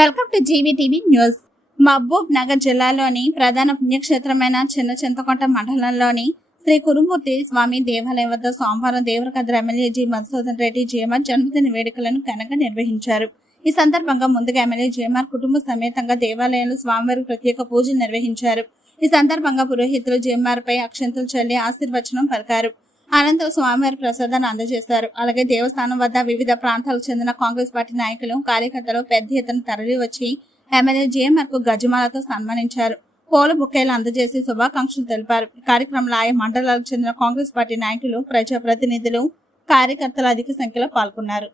Welcome to GVTV news. Mahabubnagar జిల్లాలోని ప్రధాన పుణ్యక్షేత్రమైన చిన్న చింతకుంట మండలంలోని శ్రీ కురుమూర్తి స్వామి దేవాలయం వద్ద సోమవారం Devarakadra MLA G Madhusudan Reddy GMR జన్మదిన వేడుకలను ఘనంగా నిర్వహించారు. ఈ సందర్భంగా ముందుగా ఎమ్మెల్యే జీఎంఆర్ కుటుంబ సమేతంగా దేవాలయంలో స్వామివారికి ప్రత్యేక పూజలు నిర్వహించారు. ఈ సందర్భంగా పురోహితులు జీఎంఆర్ పై అక్షంతలు చల్లి ఆశీర్వచనం పలికారు. అనంతరం స్వామివారి ప్రసాదాన్ని అందజేశారు. అలాగే దేవస్థానం వద్ద వివిధ ప్రాంతాలకు చెందిన కాంగ్రెస్ పార్టీ నాయకులు, కార్యకర్తలు పెద్ద ఎత్తున తరలి వచ్చి ఎమ్మెల్యే జీఎంఆర్ కు గజమాలతో సన్మానించారు. పూల బుకేలు అందజేసి శుభాకాంక్షలు తెలిపారు. ఈ కార్యక్రమంలో ఆయా మండలాలకు చెందిన కాంగ్రెస్ పార్టీ నాయకులు, ప్రజాప్రతినిధులు, కార్యకర్తలు అధిక సంఖ్యలో పాల్గొన్నారు.